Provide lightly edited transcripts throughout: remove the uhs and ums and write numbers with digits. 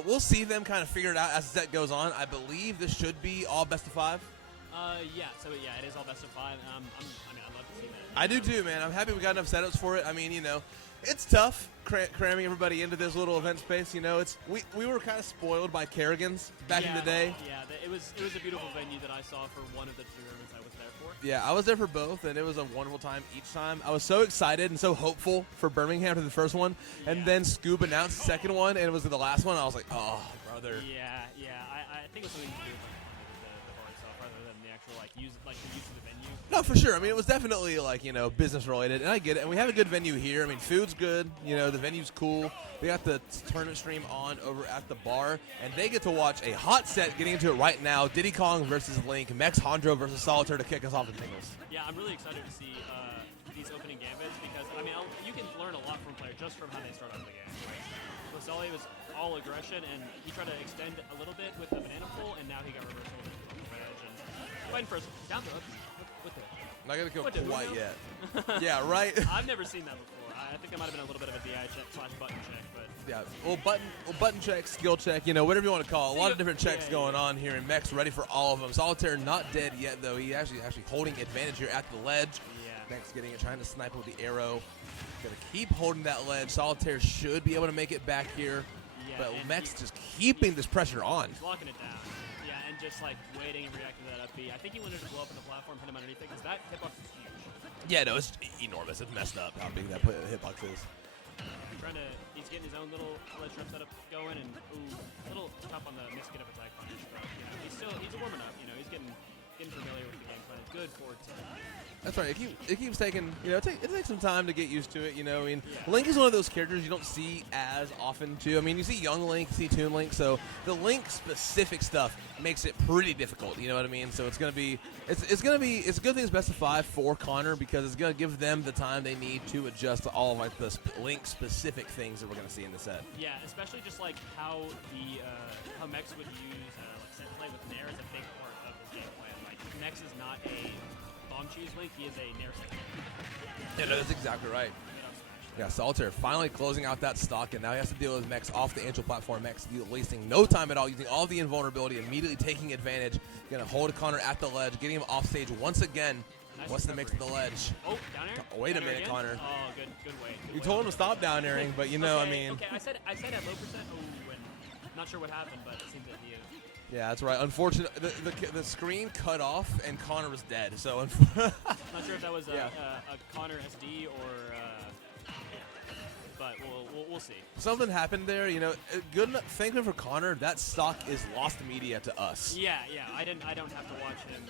we'll see them kind of figure it out as the set goes on. I believe this should be all best of 5. Yeah. So yeah, it is all best of 5. I mean, I'd love to see that. I do too, man. I'm happy we got enough setups for it. I mean, it's tough cramming everybody into this little event space. It's we were kind of spoiled by Kerrigan's back in the day. Yeah, it was a beautiful venue that I saw for one of the tournaments I was there for. Yeah, I was there for both, and it was a wonderful time each time. I was so excited and so hopeful for Birmingham for the first one, and then Scoob announced the second one, and it was the last one. I was like, oh, brother. Yeah. I think it was something to do with the bar itself rather than the actual the use of the venue. No, for sure. I mean, it was definitely business related, and I get it. And we have a good venue here. I mean, food's good. The venue's cool. We got the tournament stream on over at the bar, and they get to watch a hot set. Getting into it right now: Diddy Kong versus Link, Mexjandro versus Solitaire to kick us off in singles. Yeah, I'm really excited to see these opening gambits because I mean you can learn a lot from players just from how they start out the game. So Soli was all aggression, and he tried to extend a little bit with the banana pull, and now he got reversal with the edge and fighting first down throw. Not gonna go quite yet. Yeah, right. I've never seen that before. I think it might have been a little bit of a DI check / button check, but yeah, button check, skill check, whatever you want to call it. A lot of different checks going on here, and Mex ready for all of them. Solitaire not dead yet though. He actually holding advantage here at the ledge. Yeah. Mex getting it, trying to snipe with the arrow. Gonna keep holding that ledge. Solitaire should be able to make it back here, but Mex just keeping this pressure on. He's locking it down. Yeah, and just waiting and reacting to that up B. I think he wanted to blow up on the platform, hit him underneath it, because that hitbox is huge. Yeah, no, it's enormous. It's messed up how big that hitbox is. He's getting his own little ledge trap setup going, and a little tough on the mix get up attack punish, but he's warming up. He's getting familiar with the game plan. It's good forward to. That's right. It keeps taking, it takes some time to get used to it. I mean, Link is one of those characters you don't see as often too. I mean, you see Young Link, you see Toon Link, so the Link specific stuff makes it pretty difficult. You know what I mean? So it's a good thing it's best of 5 for Connor because it's gonna give them the time they need to adjust to all of the Link specific things that we're gonna see in the set. Yeah, especially just how how Mex would use set play with Nair is a big part of his game plan. Mex is not a bomb cheese Link, he is a Nair set. Yeah, no, that's exactly right. Yeah, Solitaire finally closing out that stock, and now he has to deal with Mex off the Angel platform. Mex wasting no time at all, using all the invulnerability, immediately taking advantage. Going to hold Connor at the ledge, getting him off stage once again. Nice What's the mix of the ledge? Oh, down air? Wait down a minute, again? Connor. Oh, good way. You told him to stop down airing, but okay, I mean. Okay, I said at low percent. Oh, and not sure what happened, but it seems that he is. Yeah, that's right. Unfortunately, the screen cut off and Connor was dead. So not sure if that was a Connor SD or, but we'll see. Something happened there. Good enough. Thankfully for Connor, that stock is lost media to us. Yeah. I don't have to watch him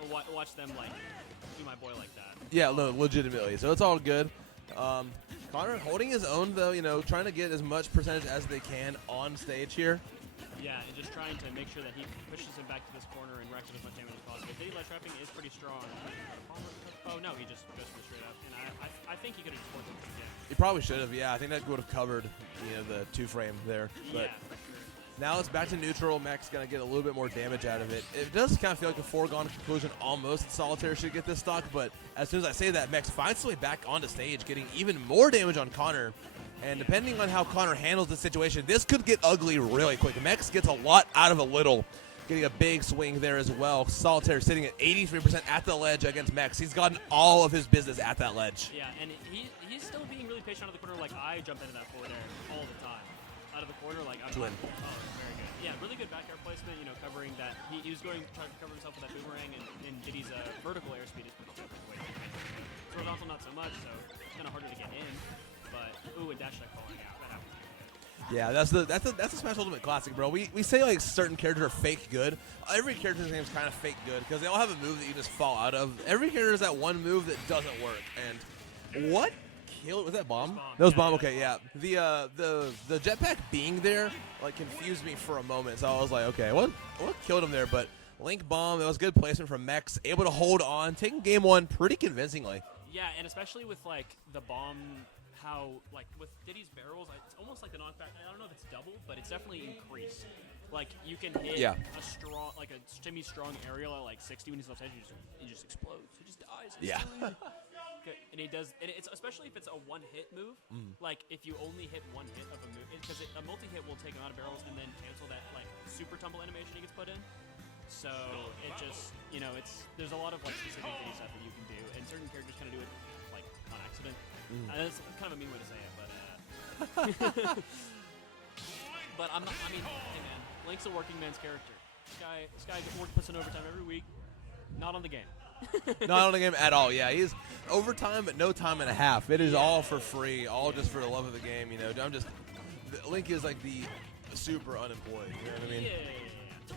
or watch them do my boy like that. Yeah, legitimately. So it's all good. Connor holding his own though. Trying to get as much percentage as they can on stage here. Yeah, and just trying to make sure that he pushes him back to this corner and racks up as much damage as possible. Diddy ledge trapping is pretty strong. Oh no, he just goes for the straight up, and I think he could have forced him again. He probably should have. Yeah, I think that would have covered the 2-frame there. But yeah, for sure. now it's back to neutral. Mex gonna get a little bit more damage out of it. It does kind of feel like a foregone conclusion almost that Solitaire should get this stock, but as soon as I say that, Mex finds his way back onto stage, getting even more damage on Connor. And depending on how Connor handles the situation, this could get ugly really quick. Mex gets a lot out of a little, getting a big swing there as well. Solitaire sitting at 83% at the ledge against Mex. He's gotten all of his business at that ledge. Yeah, and he's still being really patient out of the corner. I jump into that forward air all the time. Out of the corner, I'm Twin. Oh, very good. Yeah, really good back air placement, covering that. He was trying to cover himself with that boomerang, and Diddy's vertical airspeed is pretty good. Horizontal not so much, so it's kind of harder to get in. But and dash that calling out. That happens. Yeah, that's a Smash Ultimate classic, bro. We say certain characters are fake good. Every character's name is kind of fake good because they all have a move that you just fall out of. Every character has that one move that doesn't work. And what killed? Was that bomb? That was bomb. Okay, yeah. The jetpack being there confused me for a moment. So I was like, okay, what killed him there? But Link bomb. That was good placement from Mex. Able to hold on, taking game 1 pretty convincingly. Yeah, and especially with the bomb. How with Diddy's barrels, it's almost like the knockback. I don't know if it's double, but it's definitely increased. You can hit a strong, a semi-strong aerial at 60 when he's left edge. He just explodes. He just dies. Yeah. and he does, and it's especially if it's a one-hit move. Like if you only hit one hit of a move, because a multi-hit will take him out of barrels and then cancel that like super tumble animation he gets put in. So it just, there's a lot of like specific things stuff that you can do, and certain characters kind of do it like on accident. That's kind of a mean way to say it, but but I'm not. I mean, hey man, Link's a working man's character. This guy puts in overtime every week. Not on the game. Not on the game at all. Yeah, he's overtime, but no time and a half. It is all for free, all just for the love of the game. Link is like the super unemployed. You know what I mean? Yeah.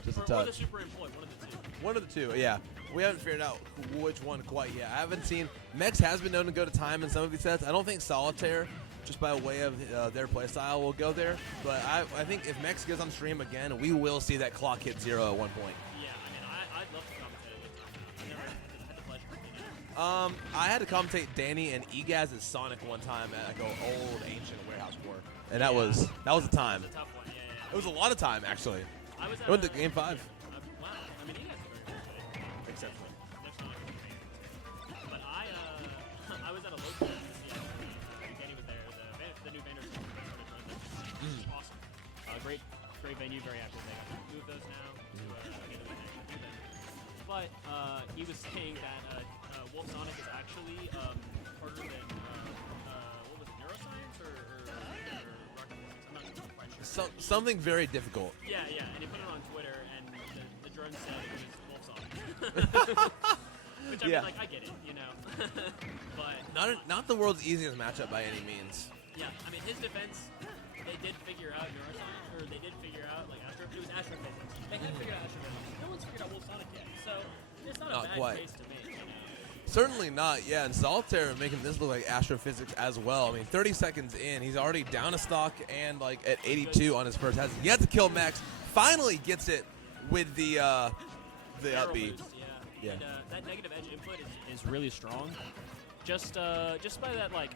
Just a Or touch. the super employed, one of the two. One of the two, yeah. We haven't figured out which one quite yet. I haven't seen. Mex has been known to go to time in some of these sets. I don't think Solitaire, just by way of their play style, will go there. But I think if Mex goes on stream again, we will see that clock hit 0 at one point. Yeah, I mean, I'd love to commentate it with time. I never had the pleasure. I had to commentate Danny and Egaz's Sonic one time at like an old ancient warehouse war, and that was a time. It was a tough one. Yeah. It was a lot of time actually. I was It went to game 5. Wow. I mean, you guys are very good. Exceptional. There's not a good favorites. But I was at a local event this year. Danny was there. The new banner started running. Awesome. Great venue. Very active. They got to move those now to get them and actually do them. But he was saying that Wolf Sonic is actually harder than what was it, neuroscience or rocket physics? I'm not quite sure. Something very difficult. Yeah, and he put it on Twitter, and the drone said it was Wolf Sonic. Which I mean, like, I get it, but Not the world's easiest matchup by any means. yeah, I mean, his defense, they did figure out neuroscience, or they did figure out like it was astrophysics. They had figured out astrophysics. No one's figured out Wolf Sonic yet, so it's not a bad quite. case to me. Certainly not, yeah, and Solitaire making this look like astrophysics as well. I mean, 30 seconds in, he's already down a stock and like at 82 on his first. Has yet to kill Max. Finally gets it with the Barrel upbeat. boost, Yeah. And that negative edge input is really strong. Just by that, like,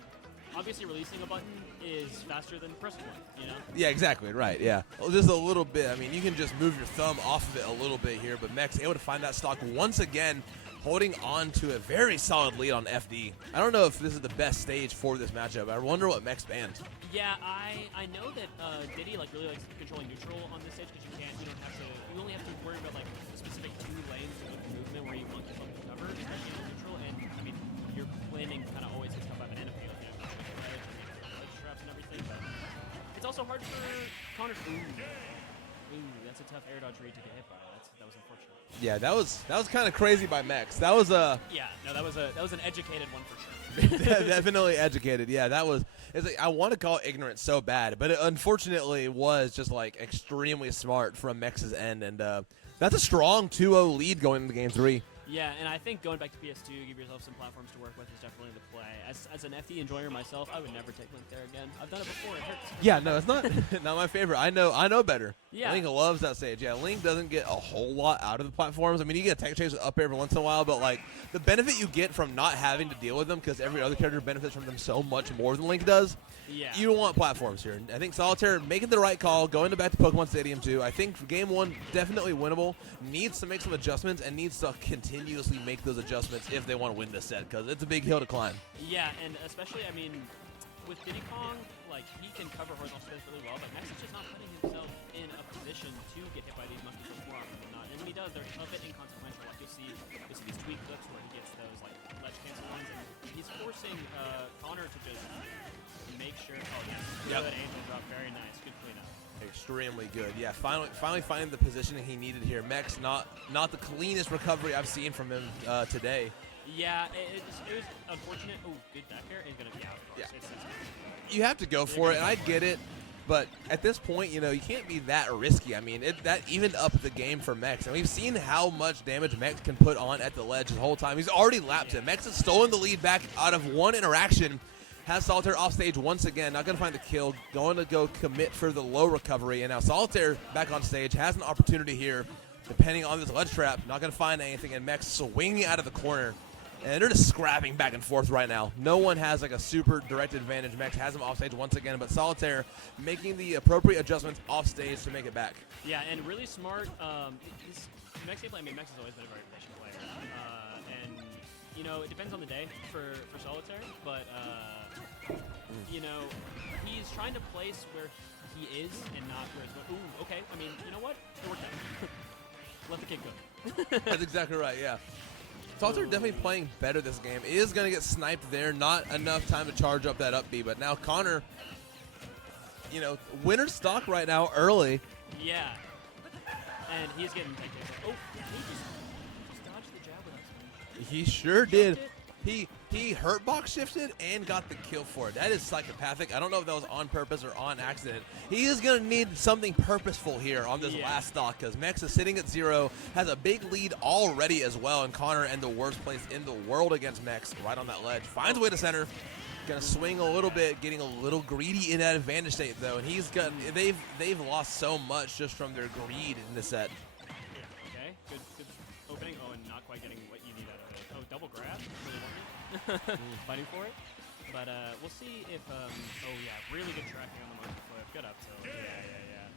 obviously releasing a button is faster than pressing one, Yeah, exactly, right, yeah. Well, just a little bit. I mean, you can just move your thumb off of it a little bit here, but Mex able to find that stock once again, holding on to a very solid lead on FD. I don't know if this is the best stage for this matchup. I wonder what Mex banned. Yeah, I know that Diddy really likes controlling neutral on this stage because you only have to worry about like the specific 2 lanes of movement where you want your phone to cover, especially in neutral. And I mean, your landing kind of always gets caught by banana peel, ledge traps and everything. But it's also hard for Connor. Ooh, that's a tough air dodge read to get hit by. That was unfortunate. Yeah, that was kind of crazy by Mex. That was a that was an educated one for sure. definitely educated. Yeah, that was. It's like, I want to call it ignorant so bad, but it unfortunately was just like extremely smart from Mex's end, and that's a strong 2-0 lead going into game 3. Yeah, and I think going back to PS2, give yourself some platforms to work with is definitely the play. As an FD enjoyer myself, I would never take Link there again. I've done it before. It hurts. Yeah, no, it's not not my favorite. I know better. Yeah. Link loves that stage. Yeah, Link doesn't get a whole lot out of the platforms. I mean, you get a tech chase up every once in a while, but like the benefit you get from not having to deal with them because every other character benefits from them so much more than Link does. Yeah. You don't want platforms here. I think Solitaire making the right call, going back to Pokemon Stadium 2. I think game 1 definitely winnable. Needs to make some adjustments and needs to continuously make those adjustments if they want to win this set because it's a big hill to climb. Yeah, and especially, I mean, with Diddy Kong, like, he can cover horizontal space really well, but Max is just not putting himself in a position to get hit by these monkeys more often than not. And when he does, they're a bit inconsequential. Like, you'll see these tweak clips where he gets those, like, ledge cancel ones, and he's forcing Connor to just make sure. Oh, yeah. Good angel drop. Very nice. Good cleanup. Extremely good. Yeah, finally finding the positioning he needed here. Mex, not the cleanest recovery I've seen from him today. Yeah, it was unfortunate. Oh, good back air. He's going to be out, of course. Yeah. You have to go for it, and I get it. But at this point, you can't be that risky. I mean, that evened up the game for Mex. And we've seen how much damage Mex can put on at the ledge the whole time. He's already lapped it. Mex has stolen the lead back out of one interaction. Has Solitaire off stage once again. Not going to find the kill. Going to go commit for the low recovery. And now Solitaire back on stage. Has an opportunity here. Depending on this ledge trap. Not going to find anything. And Mex swinging out of the corner. And they're just scrapping back and forth right now. No one has like a super direct advantage. Mex has him off stage once again. But Solitaire making the appropriate adjustments off stage to make it back. Yeah, and really smart. Mex gameplay, I mean, Mex has always been a very patient player. And You know, it depends on the day for Solitaire, but you know, he's trying to place where he is and not where he's going. Ooh, okay. I mean, you know what? It worked out. Let the kid cook. That's exactly right, yeah. Solitaire definitely playing better this game. Is going to get sniped there. Not enough time to charge up that up B, but now Connor, you know, winner stock right now early. Yeah. And he's getting taken. Oh, he just dodged the jab with us. He sure did. He hurt box shifted and got the kill for it. That is psychopathic. I don't know if that was on purpose or on accident. He is going to need something purposeful here on this last stock because Mex is sitting at 0, has a big lead already as well, and Connor in the worst place in the world against Mex, right on that ledge. Finds a way to center. Going to swing a little bit, getting a little greedy in that advantage state though, and they've lost so much just from their greed in this set. Yeah. Okay. Good opening. Oh, and not quite getting what you need out of it. Oh, double grab. Really wanted. Fighting for it. But we'll see if oh yeah, really good tracking on the monkey flip. Good up tilt. Yeah.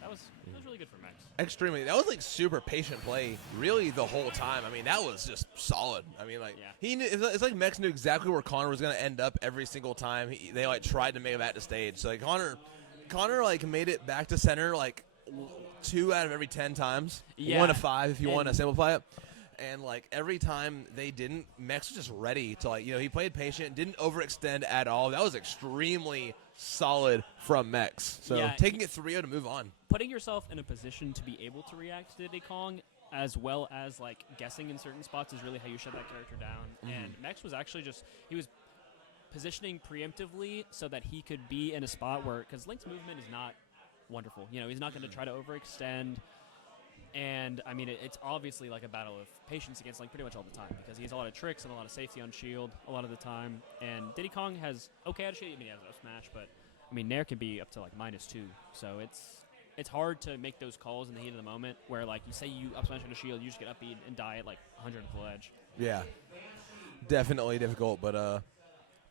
That was really good for Mex. Extremely. That was like super patient play really the whole time. I mean, that was just solid. I mean, like he knew, it's like Mex knew exactly where Connor was going to end up every single time they like tried to make it back to stage. So like Connor like made it back to center like 2 out of every 10 times. Yeah. 1 of 5 if you want to simplify it. And like every time they didn't, Mex was just ready to like, you know, he played patient, didn't overextend at all. That was extremely solid from Mex. So taking it 3-0 to move on. Putting yourself in a position to be able to react to Diddy Kong as well as like guessing in certain spots is really how you shut that character down. And Mex was actually he was positioning preemptively so that he could be in a spot where, because Link's movement is not wonderful. You know, he's not going to try to overextend. And, I mean, it's obviously like a battle of patience against Link pretty much all the time because he has a lot of tricks and a lot of safety on shield a lot of the time. And Diddy Kong has okay out of shield. I mean, he has up smash, but, I mean, Nair can be up to like -2. So it's hard to make those calls in the heat of the moment where, like, you say you up smash on a shield, you just get up beat and die at like 100 at the ledge. Yeah. Definitely difficult, but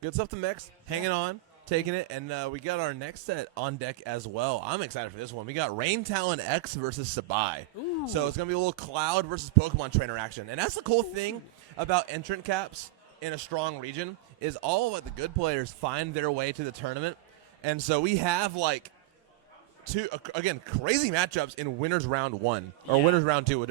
good stuff to Mex. Hanging on. Taking it, and we got our next set on deck as well. I'm excited for this one. We got Rain Talon X versus Sabai. Ooh. So it's going to be a little Cloud versus Pokemon trainer action. And that's the cool thing about entrant caps in a strong region is all of the good players find their way to the tournament. And so we have like 2, again, crazy matchups in winners round 1 or winners round 2.